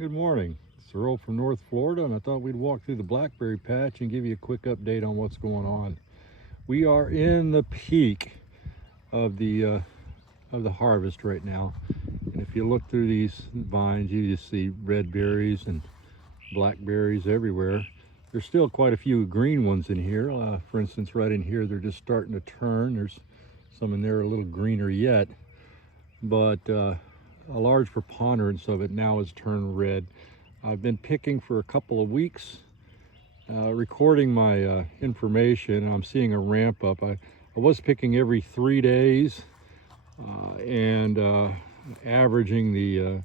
Good morning. It's Earl from North Florida, and I thought we'd walk through the blackberry patch and give you a quick update on what's going on. We are in the peak of the harvest right now, and if you look through these vines, you just see red berries and blackberries everywhere. There's still quite a few green ones in here. For instance, right in here, they're just starting to turn. There's some in there a little greener yet, but a large preponderance of it now has turned red. I've been picking for a couple of weeks, recording my information. I'm seeing a ramp up. I was picking every 3 days and averaging the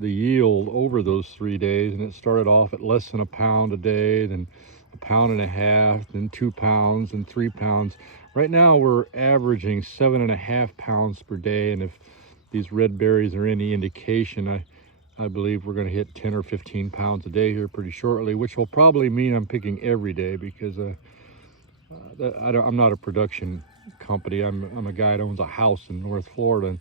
yield over those 3 days, and it started off at less than a pound a day, then a pound and a half, then 2 pounds and 3 pounds. Right now we're averaging 7.5 pounds per day, and if these red berries are any indication, I believe we're going to hit 10 or 15 pounds a day here pretty shortly, which will probably mean I'm picking every day, because I'm not a production company. I'm a guy that owns a house in North Florida, and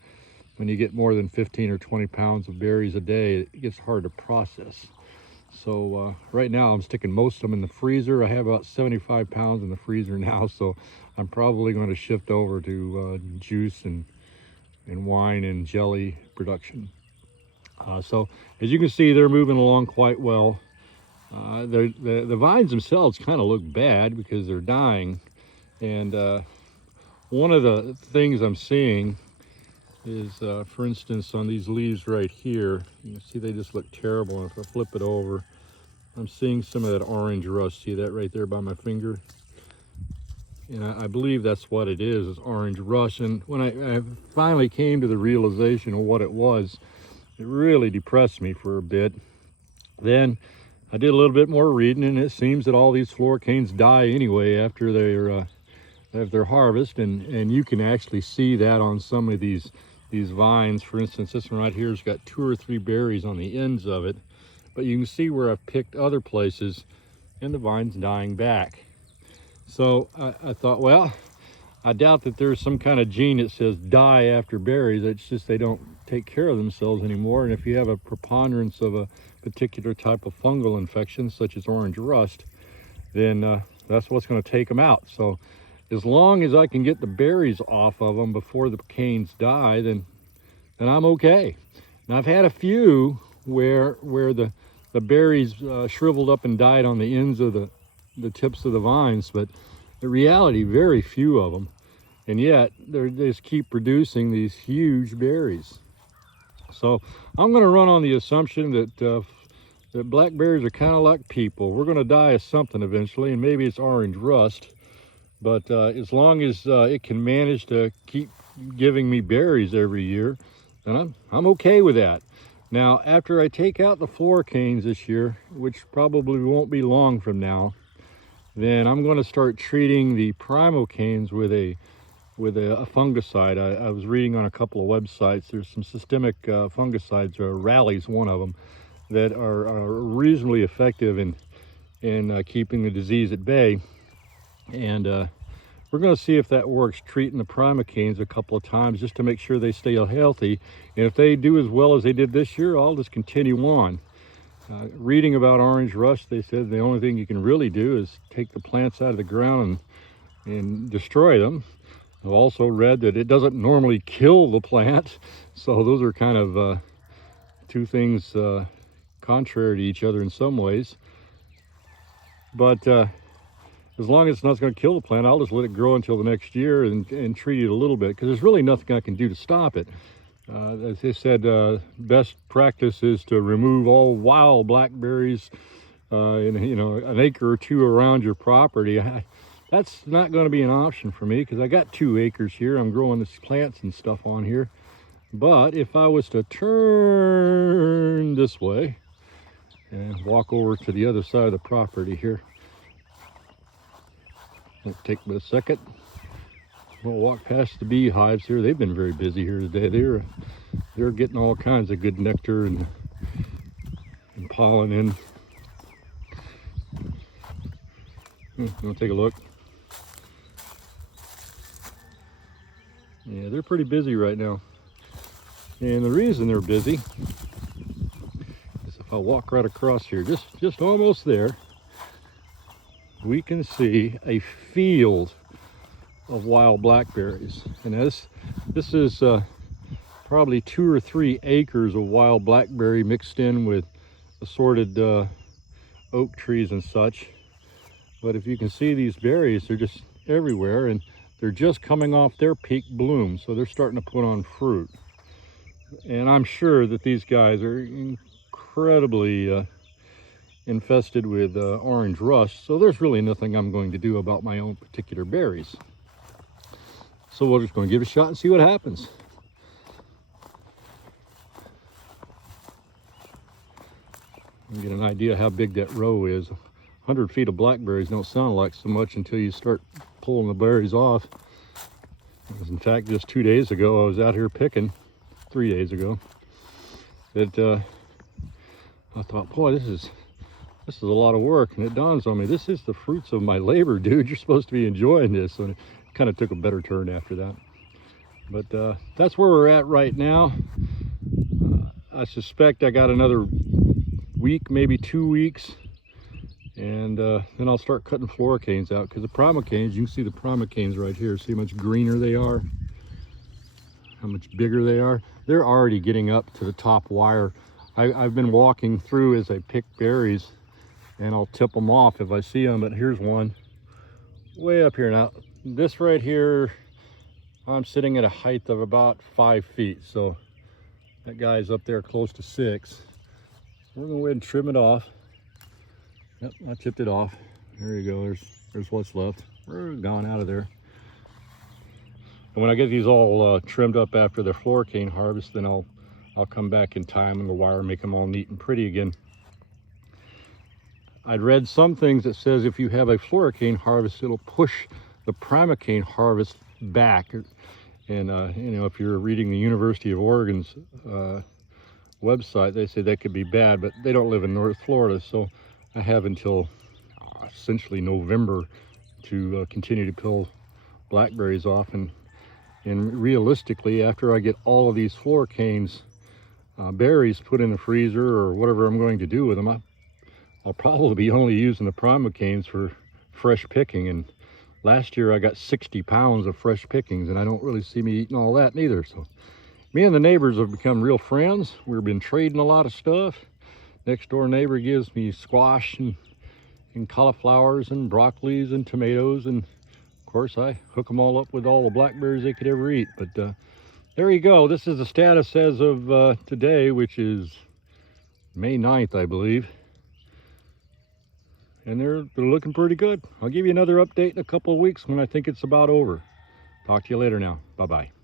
when you get more than 15 or 20 pounds of berries a day, it gets hard to process. So right now I'm sticking most of them in the freezer. I have about 75 pounds in the freezer now, so I'm probably going to shift over to juice and wine and jelly production. So as you can see, they're moving along quite well. The vines themselves kind of look bad because they're dying, and one of the things I'm seeing is, for instance, on these leaves right here, you can see they just look terrible. And if I flip it over, I'm seeing some of that orange rust. See that right there by my finger? And I believe that's what it is orange rust. And when I finally came to the realization of what it was, it really depressed me for a bit. Then I did a little bit more reading, and it seems that all these floricanes die anyway after their harvest, and you can actually see that on some of these vines. For instance, this one right here has got 2 or 3 berries on the ends of it, but you can see where I've picked other places and the vine's dying back. So I thought, well, I doubt that there's some kind of gene that says die after berries. It's just they don't take care of themselves anymore. And if you have a preponderance of a particular type of fungal infection, such as orange rust, then that's what's going to take them out. So as long as I can get the berries off of them before the canes die, then I'm okay. Now I've had a few where the berries shriveled up and died on the ends of the tips of the vines, but in reality, very few of them, and yet they just keep producing these huge berries. So I'm going to run on the assumption that blackberries are kind of like people. We're going to die of something eventually, and maybe it's orange rust, but as long as it can manage to keep giving me berries every year, then I'm okay with that. Now, after I take out the floricanes this year, which probably won't be long from now, then I'm going to start treating the primocanes with a fungicide. I was reading on a couple of websites. There's some systemic fungicides, Rally's one of them, that are reasonably effective in keeping the disease at bay. And we're going to see if that works, treating the primocanes a couple of times just to make sure they stay healthy. And if they do as well as they did this year, I'll just continue on. Reading about orange rust, they said the only thing you can really do is take the plants out of the ground and destroy them. I've also read that it doesn't normally kill the plant, so those are kind of two things contrary to each other in some ways. But as long as it's not going to kill the plant, I'll just let it grow until the next year and treat it a little bit, because there's really nothing I can do to stop it. As they said, best practice is to remove all wild blackberries in an acre or 2 around your property. That's not going to be an option for me, because I got 2 acres here. I'm growing these plants and stuff on here. But if I was to turn this way and walk over to the other side of the property here, it'll take me a second. We'll walk past the beehives here. They've been very busy here today. They're getting all kinds of good nectar and pollen in. You want to take a look? Yeah, they're pretty busy right now. And the reason they're busy if I walk right across here, just almost there, we can see a field of wild blackberries. And this is probably 2 or 3 acres of wild blackberry mixed in with assorted oak trees and such. But if you can see these berries, they're just everywhere, and they're just coming off their peak bloom, so they're starting to put on fruit. And I'm sure that these guys are incredibly infested with orange rust, so there's really nothing I'm going to do about my own particular berries. So we're just going to give it a shot and see what happens. Get an idea how big that row is. 100 feet of blackberries don't sound like so much until you start pulling the berries off. In fact, just 2 days ago, I was out here picking, 3 days ago, that I thought, boy, this is a lot of work. And it dawns on me, this is the fruits of my labor, dude. You're supposed to be enjoying this. And it kind of took a better turn after that. But that's where we're at right now. I suspect I got another week, maybe 2 weeks, and then I'll start cutting floricanes out, because the primocanes, you can see the primocanes right here. See how much greener they are, how much bigger they are. They're already getting up to the top wire. I've been walking through as I pick berries, and I'll tip them off if I see them. But here's one way up here. Now this right here, I'm sitting at a height of about 5 feet, so that guy's up there close to 6. We're gonna go ahead and trim it off. Yep, I tipped it off. There you go, there's what's left. We're gone out of there. And when I get these all trimmed up after the floricane harvest, then I'll come back in time and the wire, make them all neat and pretty again. I'd read some things that says if you have a floricane harvest, it'll push the primocane harvest back. And you know, if you're reading the University of Oregon's website, they say that could be bad, but they don't live in North Florida, so I have until essentially November to continue to peel blackberries off. And realistically, after I get all of these floricanes berries put in the freezer or whatever I'm going to do with them, I'll probably be only using the primocanes for fresh picking. And last year I got 60 pounds of fresh pickings, and I don't really see me eating all that neither. So me and the neighbors have become real friends. We've been trading a lot of stuff. Next door neighbor gives me squash and cauliflowers and broccolis and tomatoes, and of course I hook them all up with all the blackberries they could ever eat. But there you go. This is the status as of today, which is May 9th, I believe. And they're looking pretty good. I'll give you another update in a couple of weeks when I think it's about over. Talk to you later now. Bye-bye.